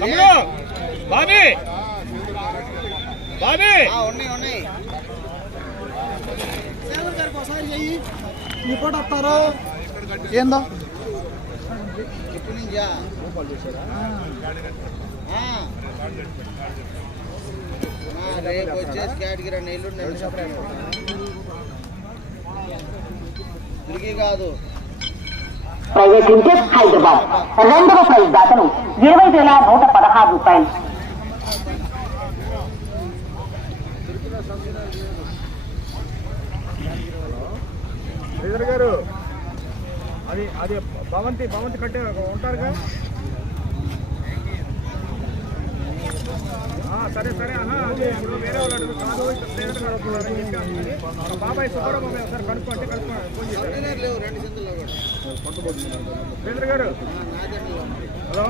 తమ్ముడు బాబీ! బాబీ! ఉన్నాయి ఉన్నాయి. ఈ పూట వస్తారు ఏందో? ఎప్పటి నుంచా ఆ. ఆ, రేపు వచ్చేసి కేటగిరీ నెల్లు తిరిగి కాదు ప్రైవేట్ లిమిటెడ్ హైదరాబాద్. రెండవ ప్రైజ్ దాతలు ఇరవై వేల నూట పదహారు రూపాయలు. గారు అది అది భవంతి భవంతి కట్టే ఉంటారుగా? సరే సరే అన్న ఇప్పుడు వేరే వాళ్ళు అడుగు కాదు గారు వస్తున్నారు అని చెప్పి బాబాయ్ సుబ్బారావు బాబాయ్ ఒకసారి కనుక్కోండి కనుక్కో ఫోన్ చేశారు. కంటైనర్ లేవు రెండు చింతల్లో కూడా శ్రీధర్ గారు. హలో?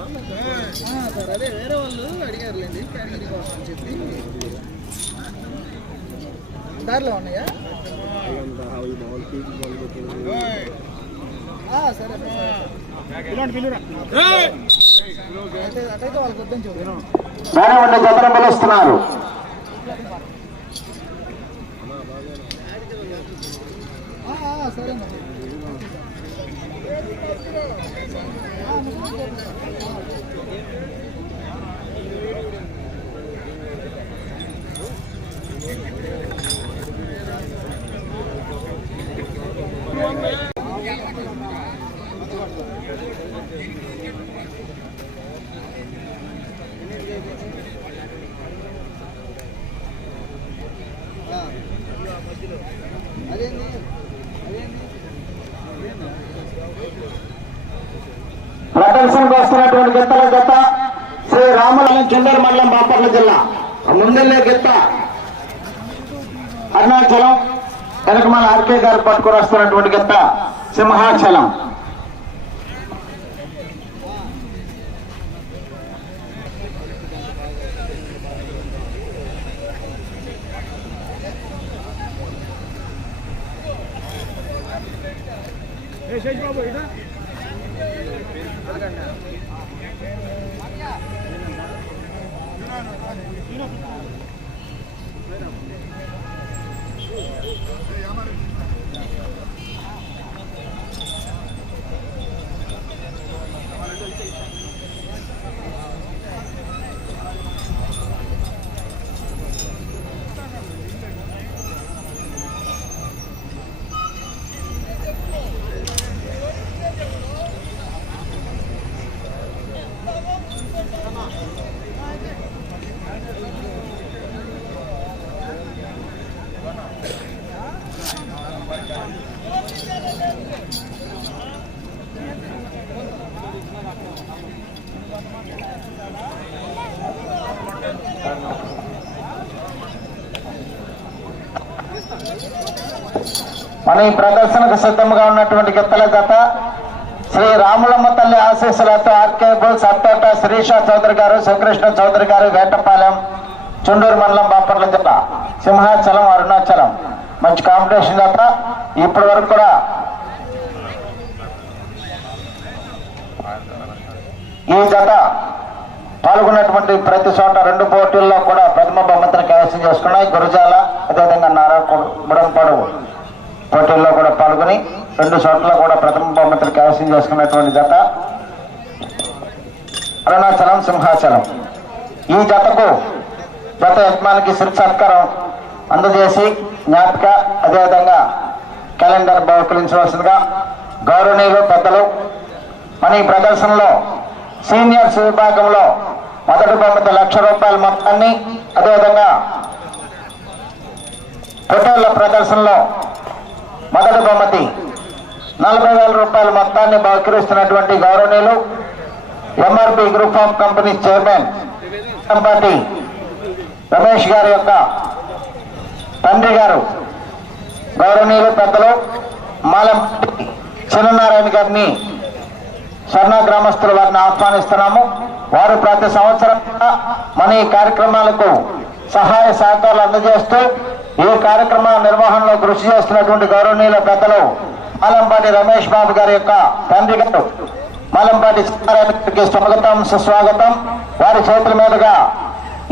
సార్ అదే వేరే వాళ్ళు అడిగారులేండి కేటగిరీ కోసం చెప్పి. దారిలో ఉన్నాయా? వస్తున్నారు సరే సరే. పిల్లండి పిల్లురా అయితే అటైతే వాళ్ళకి వద్దని చెప్పు వేరే ఉండే జతలు పిలుస్తున్నారు ఆ, ఆ, సరే మరి. ఆ. అదేంది అదేంది ప్రదర్శనకు వస్తున్నటువంటి గిత్తల గత శ్రీ రామలం చెందూరు మండలం బాపట్ల జిల్లా. ముందెల్లే గిత్త. అరుణాచలం వెనకమాల ఆర్కే గారు పట్టుకుని వస్తున్నటువంటి గిత్త సింహాచలం. మన ఈ ప్రదర్శనకు సిద్ధంగా ఉన్నటువంటి గిత్తల గత శ్రీ రాములమ్మ తల్లి ఆశీస్సులతో ఆర్కే బుల్స్ అత్తోట చౌదరి గారు శ్రీకృష్ణ చౌదరి గారు వేటపాలెం చుండూరు మండలం బాపట్ల జిల్లా సింహాచలం అరుణాచలం. మంచి కాంపిటీషన్ తప్ప ఇప్పటి వరకు కూడా ఈ జత పాల్గొన్నటువంటి ప్రతి చోట రెండు పోటీల్లో కూడా ప్రథమ బహుమతిని కైవసం చేసుకున్నాయి. గురజాల అదేవిధంగా నారా బుడంపాడు పోటీల్లో కూడా పాల్గొని రెండు చోట్ల కూడా ప్రథమ బహుమతిని కైవసం చేసుకున్నటువంటి జత. అరుణాచలం సింహాచలం. ఈ జతకు జత యజమానికి శిర్ సత్కారం అందజేసి జ్ఞాపిక అదేవిధంగా క్యాలెండర్ బహుకరించవలసిందిగా గౌరవనీయులు పెద్దలు మన ఈ ప్రదర్శనలో సీనియర్స్ విభాగంలో మొదటి బహుమతి లక్ష రూపాయల మొత్తాన్ని అదేవిధంగా ఫోటోల ప్రదర్శనలో మొదటి బహుమతి నలభై వేల రూపాయల మొత్తాన్ని బహుకరిస్తున్నటువంటి గౌరవనీయులు MRP group of company chairman party Ramesh గారి యొక్క తండ్రి గారు గౌరవనీయులు పెద్దలు మాలం చిన్ననారాయణ గారిని స్వర్ణ గ్రామస్తుల వారిని ఆహ్వానిస్తున్నాము. వారు ప్రతి సంవత్సరం మన ఈ కార్యక్రమాలకు సహాయ సహకారాలు అందజేస్తూ ఈ కార్యక్రమాల నిర్వహణలో కృషి చేస్తున్నటువంటి గౌరవనీయుల పెద్దలు మలంపాటి రమేష్ బాబు గారి యొక్క తండ్రి గారు మలంపాటి సత్యనారాయణకి స్వాగతం సుస్వాగతం. వారి చేతుల మీదుగా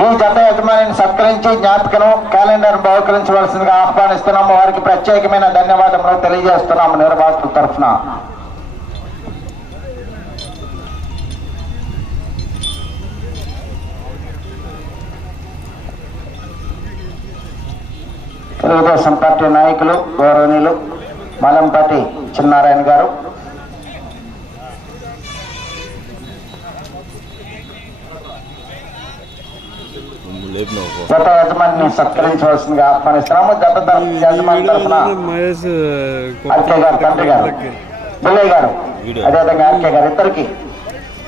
ఈ జత యజమానిని సత్కరించి జ్ఞాపికను క్యాలెండర్ బహుకరించవలసిందిగా ఆహ్వానిస్తున్నాము. వారికి ప్రత్యేకమైన ధన్యవాదములు తెలియజేస్తున్నాము. నిర్వాహకుల తరఫున. తెలుగుదేశం పార్టీ నాయకులు గౌరవనీయులు మలంపాటి చిన్నారాయణ గారు. జత యజమానిని సత్కరించవలసిందిగా ఆహ్వానిస్తున్నాము. యజమాని తరఫున ఆర్కే గారు తండ్రి గారు. బిల్లయ్య గారు. అదేవిధంగా ఆర్కే గారు ఇద్దరికి.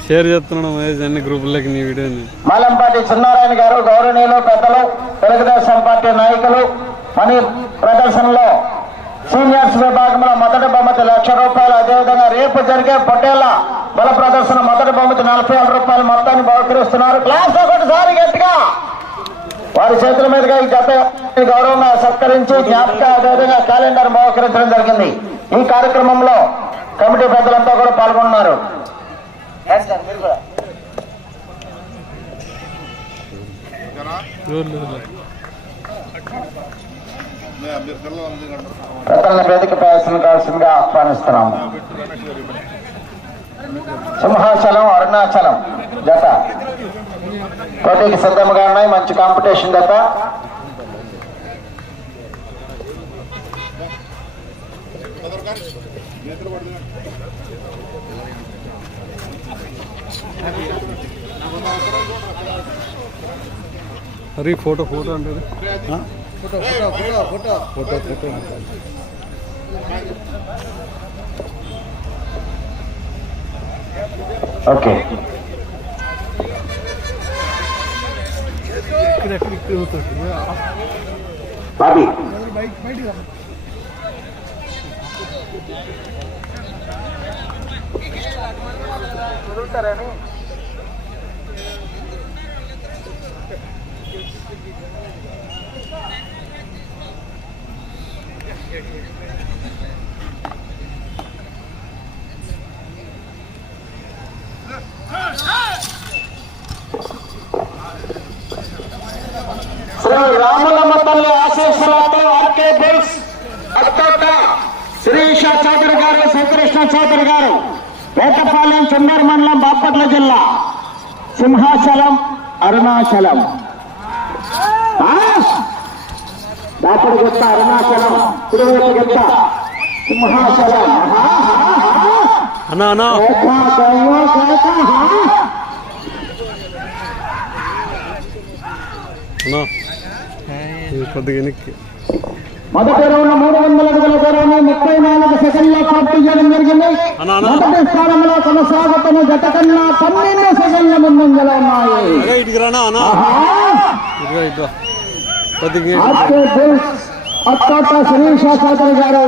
షేర్ చేస్తున్నాడు మహేష్ అన్ని గ్రూపులకి నీ వీడియోని. మాలంపాటి చిన్నారాయణ గారు గౌరవనీయులు పెద్దలు తెలుగుదేశం పార్టీ నాయకులు మనీ ప్రదర్శనలో సీనియర్స్ విభాగంలో మొదటి బహుమతి లక్ష రూపాయలు. అదేవిధంగా రేపు జరిగే పొట్టేళ్ళ బల ప్రదర్శన మొదటి బహుమతి నలభై వేల రూపాయల మొత్తాన్ని బహుకరిస్తున్నారు. క్లాస్ ఒకటిసారి గట్టిగా. వారి చేతుల మీదుగా ఈ జత గౌరవంగా సత్కరించి జ్ఞాపక అదేవిధంగా క్యాలెండర్ బహుకరించడం జరిగింది. ఈ కార్యక్రమంలో కమిటీ పెద్దలంతా కూడా పాల్గొన్నారు. పెద్దల వేదిక ప్రదర్శన కావాల్సిందిగా ఆహ్వానిస్తున్నాము సింహాచలం అరుణాచలం జత. పోటీకి సిద్ధంగా ఉన్నాయి మంచి కాంపిటీషన్ జత. అరే ఫోటో ఫోటో అంటే photo photo photo photo photo photo okay ఇక్కడ ఎక్కడ ఇక్కడ అవుతాడు బాబీ శ్రీ రాములమ్మ తల్లి ఆశీస్సులతో ఆర్కే బుల్స్ అత్తోట శ్రీష చౌదరి గారు శ్రీకృష్ణ చౌదరి గారు వేటపాలెం చుండూరు మండలం బాపట్ల జిల్లా సింహాచలం అరుణాచలం. ఆ? బాపడు గుట్ట అరుణాచలం తిరువతి గుట్ట సింహాచలం. అన్నా అన్నా. కొద్దిగా వెనక్కి. మొదటి రౌండ్ మూడు వందల అడుగుల దూరాన్ని ముప్పై నాలుగు సెకండ్ల పూర్తి చేయడం జరిగింది. మొదటి స్థానంలో కొనసాగుతున్న జత కన్నా పన్నెండు సెకండ్ల ముందంజలో ఉన్నాయి. అరే ఇటుకి రానా అన్నా ఆహా! ఇటుగా ఇటు కొద్దిగా ఆర్కే బుల్స్ అత్తోట శిరీష చౌదరి గారు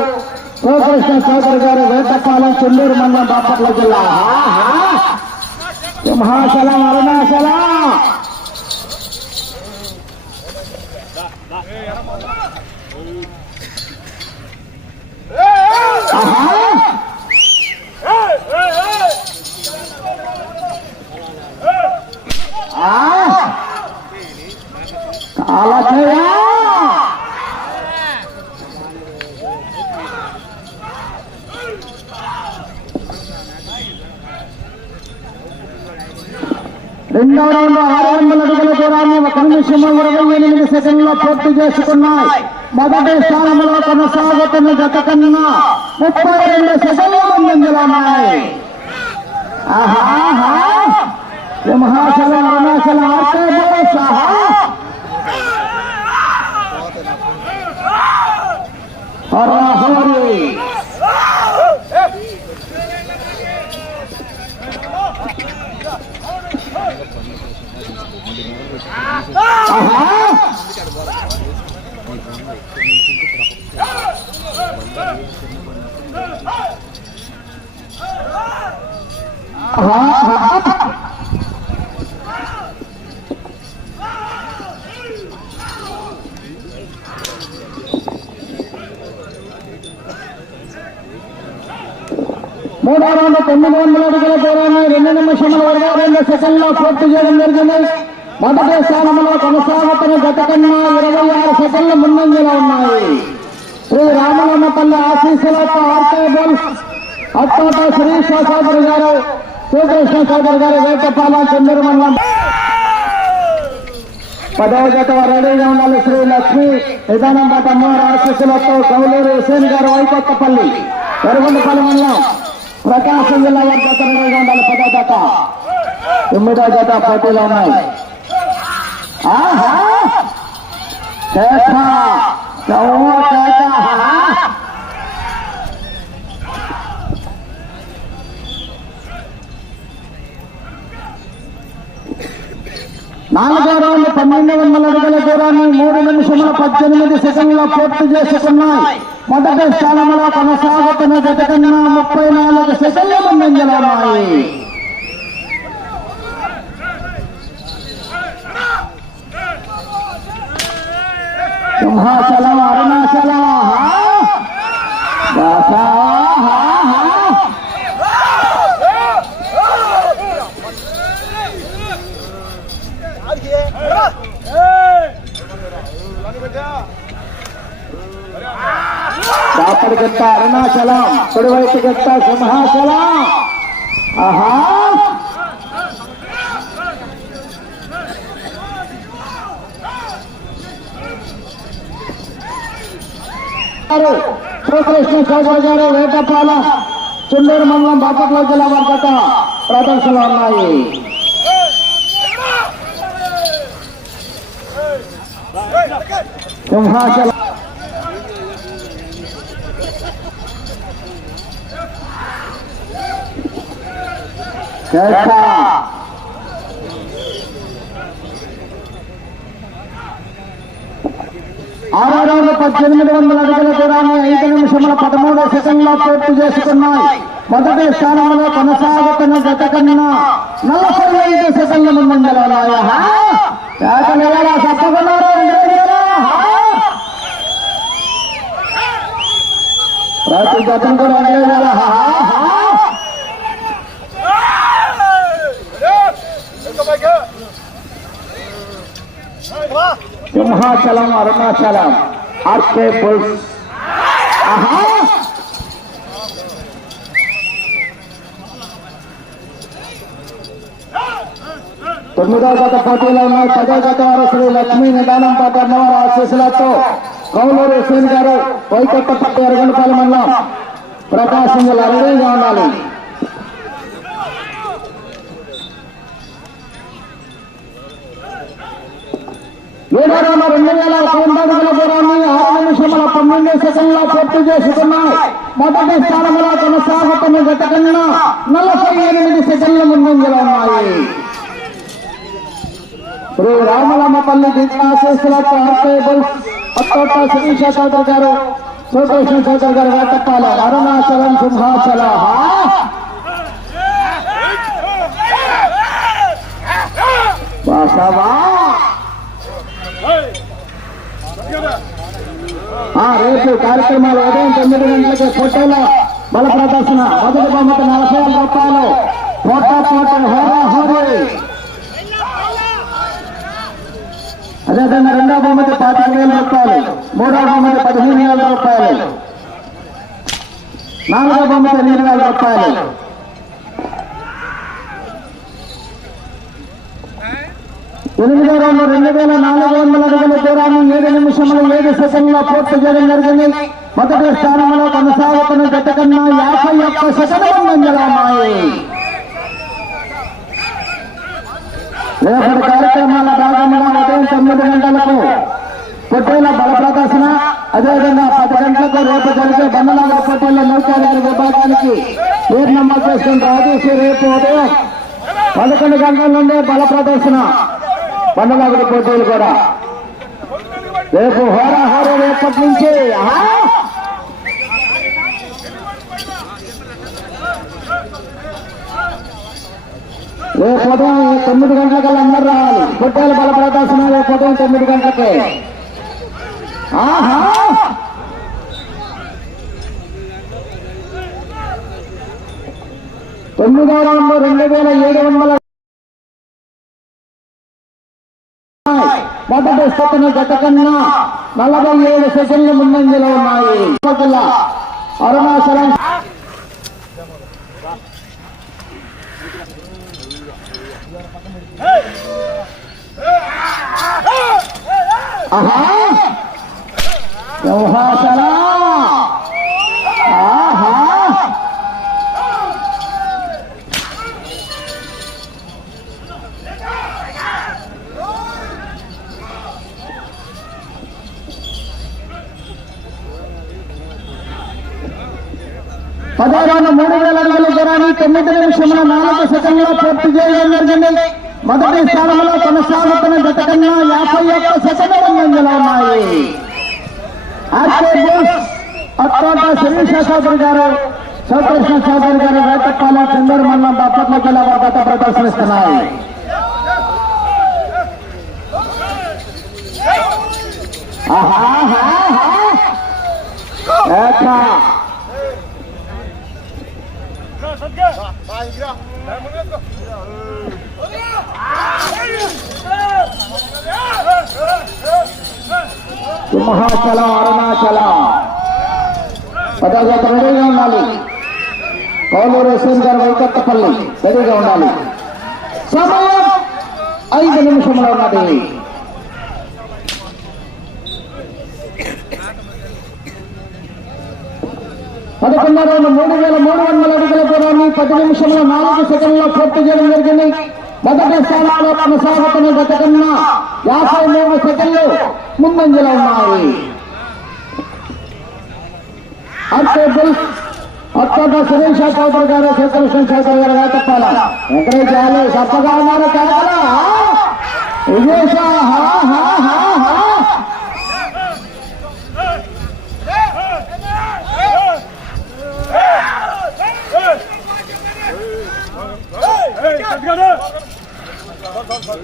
శివకృష్ణ చౌదరి గారు వేటపాలెం చెల్లూరు మండలం బాపట్ల జిల్లా ఆహా! సింహాచలం అరుణాచలం ఆహా! ఆ! కాలచేయ రెండవ రౌండ్ ఆరు వందల అడుగుల దూరాన్ని ఒక నిమిషం ఇరవై ఎనిమిది సెకండ్లో పూర్తి చేసుకున్నాయి. మొదటి స్థానంలో కొనసాగుతున్న గత కన్నా ముప్పై రెండు సెకండ్ల ముందంజలో ఉన్నాయి ఆహా సింహాచలం అరుణాచలం ఆర్కే సాహా హోరీ మూడో రౌండ్ తొమ్మిది వందల అడుగుల దూరాన్ని రెండు నిమిషముల వరకు రెండు సెకండ్లో పూర్తి చేయడం జరిగింది. మొదటి స్థానంలో కొనసాగుతున్న గత కన్నా ఇరవై ఆరు సెకండ్లు ముందంజలో ఉన్నాయి. శ్రీ రామలమ్మపల్లి ఆశీస్సులతో ఆర్కేబుల్ అత్తోట శ్రీష చౌదరి గారు శ్రీకృష్ణ సోదరు గారు వేటపాల చెందూరు మండలం పదవ జత రెడీగా ఉండాలి శ్రీ లక్ష్మి. నిదానం పట అమ్మవారి ఆశీస్సులతో కౌలూరు హుసేన్ గారు వైకొత్తపల్లి. ఎరుగుండపల్లి మండలం. ప్రకాశం జిల్లా వారి జత ఉండాలి పదో జత. తొమ్మిదో జత పోటీలో ఉన్నాయి. నాలుగో రౌండ్ పన్నెండు వందల అడుగుల దూరాన్ని మూడు నిమిషముల పద్దెనిమిది సెకండ్ల పూర్తి చేసుకున్నాయి. మొదటి స్థానంలో కొనసాగుతున్న జత కన్నా ముప్పై నాలుగు సెకండ్ల ముందంజలో ఉన్నాయి సింహాచలం అరుణాచలం ఆహా. దాసా, ఆహా, ఆహా. కాపడికెత్త అరుణాచలం కుడివైపుకెత్త సింహాచలం. ఆహా! శ్రీకృష్ణ చౌదరి గారు వేటపాల చుండూరు మండలం బాపట్ల జిల్లా వర్గత ప్రదర్శనలు ఉన్నాయి. సింహాచలం కేక. ఆరో పద్దెనిమిది వందల అడుగుల దూరాన్ని ఐదు నిమిషముల పదమూడు సెకండ్లో పూర్తి చేసుకున్నాయి. మొదటి స్థానంలో కొనసాగుతున్న గత కన్నా నలభై ఐదు సెకండ్ల ముందంజలో ఉన్నాయా? కేకలేరా ప్రతి గతం కూడా అందేయాలా? హా, హా. సింహాచలం అరుణాచలం ఆర్కే బుల్స్ ఆహా తొమ్మిదో గత పోటీలో ఉన్నాయి పదో గత వారు శ్రీ లక్ష్మీ నిదానం పాట అన్నవారి ఆశీస్సులతో కౌలూరు హుసేన్ గారు వైకొత్తపట్టి ఎరగనపల్లి మండలం ప్రకాశం జిల్లా రెడీగా ఉండాలి ఏడో రోజు రెండు వేల పన్నెండు దూరాన్ని ఆరు నిమిషముల పన్నెండు సెకండ్ల పూర్తి చేసుకున్నాయి మొదటి స్థానంలో కొనసాగుతున్న గత కన్నా నలభై ఎనిమిది సెకండ్ల ముందంజలో ఉన్నాయి శ్రీ రామలమ్మపల్లి దిగ్నాశేశ్వరతో ఆర్కేబుల్ అత్తోట శిరీష చౌదరి గారు శ్రీకృష్ణ చౌదరి గారు వేటప్పాల అరుణాచలం సింహాచల వాసవా ఆ రేపు కార్యక్రమాలు ఉదయం తొమ్మిది గంటలకి ఫోటోలో బల ప్రదర్శన మొదటి బొమ్మకి నలభై వేల రూపాయలు. ఫోటో ఫోటో హోరా హోరీ. అదేవిధంగా రెండో బొమ్మకి పాతిక వేల రూపాయలు. మూడో బొమ్మకి పదిహేను వేల రూపాయలు. నాలుగో బొమ్మకి ఎనిమిది వేల రూపాయలు. ఎనిమిదో రెండు రెండు వేల నాలుగు వందల అడుగుల ఏడు నిమిషములు ఏడు సెకండ్లో పూర్తి చేయడం జరిగింది. మొదటి స్థానంలో కొనసాగుతున్న గత కన్నా యాభై ఒక్క సెకండ్ల రేపటి కార్యక్రమాల భాగంగా ఉదయం తొమ్మిది గంటలకు పొట్టేల బల ప్రదర్శన అదేవిధంగా పది గంటలకు రేపు జరిగే బండలాగ పొట్టేల నౌకాధికారి విభాగానికి పేరు నమోదు చేసుకుని రాజేసి రేపు ఉదయం పదకొండు గంటల నుండి బల ప్రదర్శన బండలాగుడి పోటీలు కూడా. రేపు హోరా హోరా రేపటి నుంచి రేపు ఉదయం తొమ్మిది గంటలకల్లా అందరు రావాలి. పొట్టేలు బల ప్రదర్శన రేపు ఉదయం తొమ్మిది గంటలకే. ఆహా! తొమ్మిదో రెండు వేల ఏడు వందల మొదటి స్థితిని గత కన్నా నలభై ఏడు సెకండ్లు ముందంజలో ఉన్నాయి. జిల్లా అరుణాచలం. ఆహా! సింహాసన. పదహారు మూడు వేల అడుగుల దూరాన్ని తొమ్మిది నిమిషముల నాలుగు సెకండ్లో పూర్తి చేయడం జరిగింది. మొదటి స్థానంలో కొనసాగుతున్న గత కన్నా యాభై ఒక్క సెకండ్ల ముందులో ఉన్నాయి. ఆర్కే గారు శివకృష్ణ చౌదరి గారు వేటపాలెం చందూరు మండలం బాపట్ల జిల్లా వారి గత ప్రదర్శనిస్తున్నాయి. ఆహా సింహాచలం అరుణాచలం పదజాత రెడీగా ఉండాలి కౌలూరు హుసేన్ గారు వైకత్తపల్లి రెడీగా ఉండాలి సమయం ఐదు నిమిషంలో ఉన్నది పదకొండు రోజులు మూడు వేల మూడు వందల అడుగుల దూరాన్ని పది నిమిషంలో నాలుగు సెకండ్లో పూర్తి చేయడం జరిగింది. మొదటి స్థానంలో కొనసాగుతున్న గత కన్నా యాభై మూడు సెకండ్లు ముందంజలో ఉన్నాయి. అత్యంత సురేష్ చౌదరి గారు శ్రీకృష్ణ చౌదరి గారు వేటప్పాల ఎంకరేజ్ చేయాలి సత్తగా ఉన్నారు కేవలం విజేష హా హా. హా హా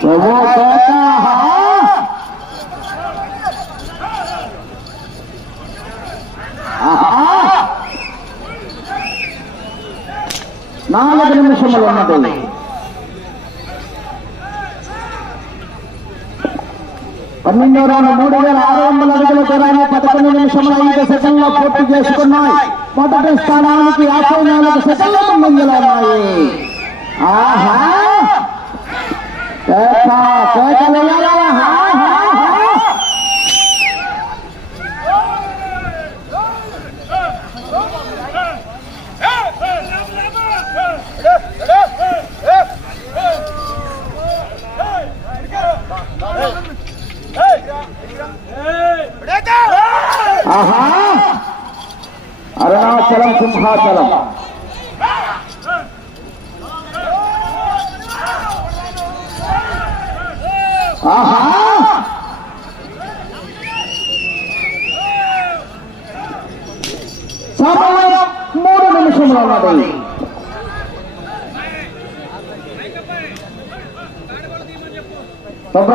ప్రభు కేక హా ఆహా. నాలుగు నిమిషములు ఉన్నది పన్నెండో రౌండ్ మూడు వేల ఆరు వందల అడుగుల దూరాన్ని పదకొండు నిమిషముల ఐదు సెకండ్లో పూర్తి చేసుకున్నాయి మొదటి స్థానానికి యాభై నాలుగు సెకండ్ల ముందులో ఉన్నాయి ఆహా! కేకలు వేయాలా? హా, హా, హా. ఆహా అరుణాచలం సింహాచలం ఆహా సమయం మూడు నిమిషంలో ఉన్నది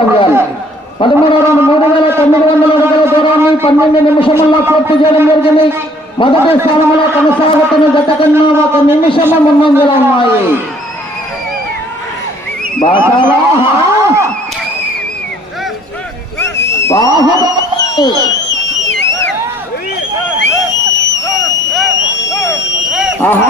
చేయాలి పదమూడు మూడు వేల తొమ్మిది వందల అడుగుల దూరాన్ని పన్నెండు నిమిషముల్లో పూర్తి చేయడం జరిగింది మొదటి స్థానంలో కొనసాగుతున్న గత కన్నా ఒక నిమిషము ముందంజలు ఉన్నాయి ఆహా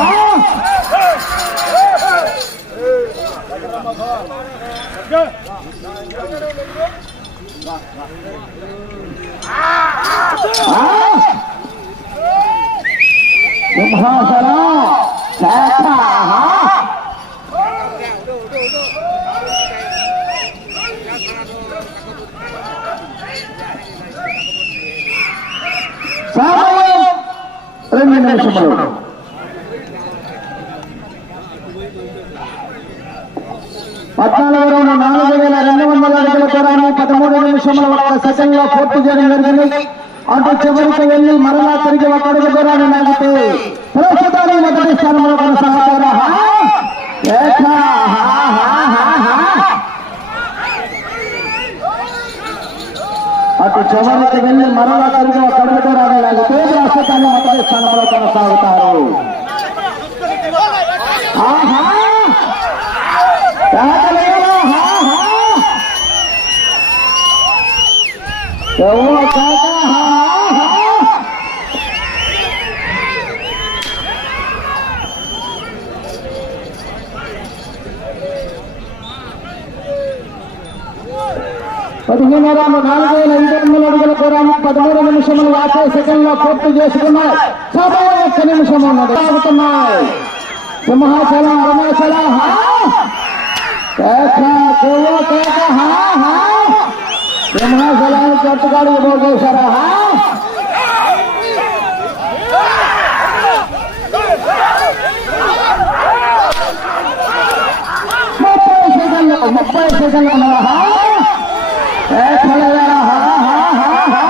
సింహాసన రెండు నిమిషములు పద్నాలుగు నాలుగు వేల రెండు వందల పదమూడు నిమిషముల ఒక్క సెకండ్లో పూర్తి చేయడం జరిగింది. అటు చివరికి వెళ్ళి మరలా తిరిగి ఒక అడుగు దూరాన్ని నడిపితే ప్రస్తుతాన్ని మొదటి స్థానంలో కొనసాగుతారా. అటు చివరికి వెళ్ళి మరలా తిరిగి ఒక అడుగు దూరాన్ని నడిపితే ప్రస్తుతాన్ని మొదటి స్థానంలో కొనసాగుతారు. ఆహా! పదిహేను రాము నాలుగు వేల ఐదు వందల అడుగుల దూరాన్ని పదమూడు నిమిషములు యాభై సెకండ్లో పూర్తి చేసుకున్నాయి సభ ఒక్క నిమిషం ఉన్నది సాగుతున్నాయి సింహాచలం అరుణాచలం హా కేక కేక హా హా సింహాచలానికి కొట్టుగాడు పోగేశారా? ముప్పై సెకండ్లు ముప్పై సెకండ్లు ఉన్నదా హా కేకలేరా? హా హా హా హా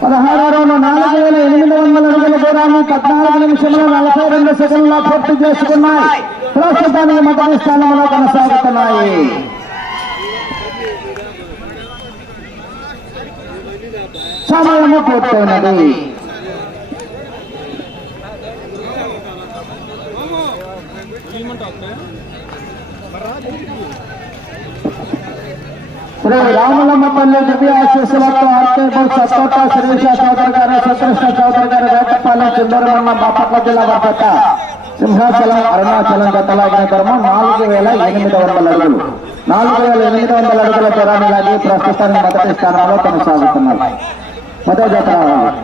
పదహారు రోజు నాలుగు వేల ఎనిమిది వందల అడుగుల దూరాన్ని పద్నాలుగు నిమిషంలో నలభై రెండు సెకండ్ల పూర్తి చేసుకున్నాయి. ప్రస్తుతానికి మొదటి స్థానంలో కొనసాగుతున్నాయి. సమయము పూర్తయినది. శ్రీ రాములమ్మపల్లి దివ్య ఆశీస్సులతో ఆర్కే బోస్ సత్తోట శ్రీష చౌదరి గారు సత్కృష్ణ చౌదరి గారు వేటపాలెం చిందరమన్న బాపట్ల జిల్లా వద్దట సింహాచలం అరుణాచలం గతలాగిన క్రమం నాలుగు వేల ఎనిమిది వందల అడుగులు. నాలుగు వేల ఎనిమిది వందల అడుగుల దూరాన్ని లాగి ప్రస్తుతానికి మొదటి స్థానంలో కొనసాగుతున్నారు. మొదటి జత. రావాలి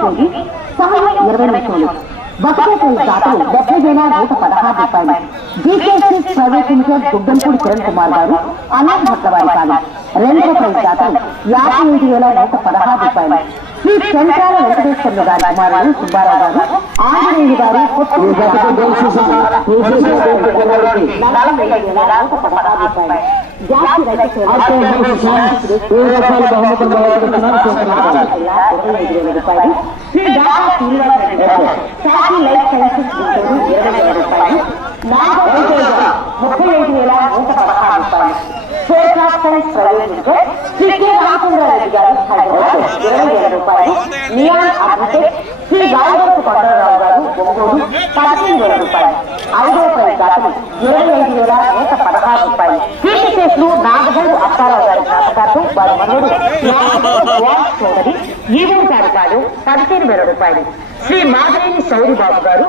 జూనియర్ సమయం ఇరవై నిమిషాలు. బకెట్ దాతలు డెబ్బై వేల నూట పదహారు రూపాయలు. GKC private limited Duggampudi Kiran Kumar గారు అనాథ భట్లవారి కాదు. రెండవ ప్రైజ్ దాతలు యాభై ఐదు వేల నూట పదహారు రూపాయలు. శ్రీ చంద్రాల వెంకటేశ్వర్లు గారి కుమారుడు సుబ్బారావు గారు ఆంజనేయులు గారు జాతి రైతు డాక్టర్ శ్రీనివాసరెడ్డి గారు సాక్షి లైఫ్ సైన్సెస్ గుంటూరు ఇరవై వేల రూపాయలు నాగ ముప్పై ఐదు వేల నూట పదహారు రూపాయలు forecast science private limited Sri K Ramachandra Reddy గారు ఇరవై వేల రూపాయలు నియాన్ అడ్వకేట్ శ్రీ గాయవరపు కొండలరావు గారు ఒంగోలు పదిహేను వేల రూపాయలు ఐదో ప్రైజ్ దాతలు ఇరవై ఐదు వేల నూట పదహారు రూపాయలు. కీర్తి కేసులు నాగభూడు అప్పారావు గారి జ్ఞాపకార్థం వారి మనోడు చౌదరి ఈవెన్ తారకాలు పదిహేను వేల రూపాయలు. శ్రీ మాధవేని సౌరి బాబు గారు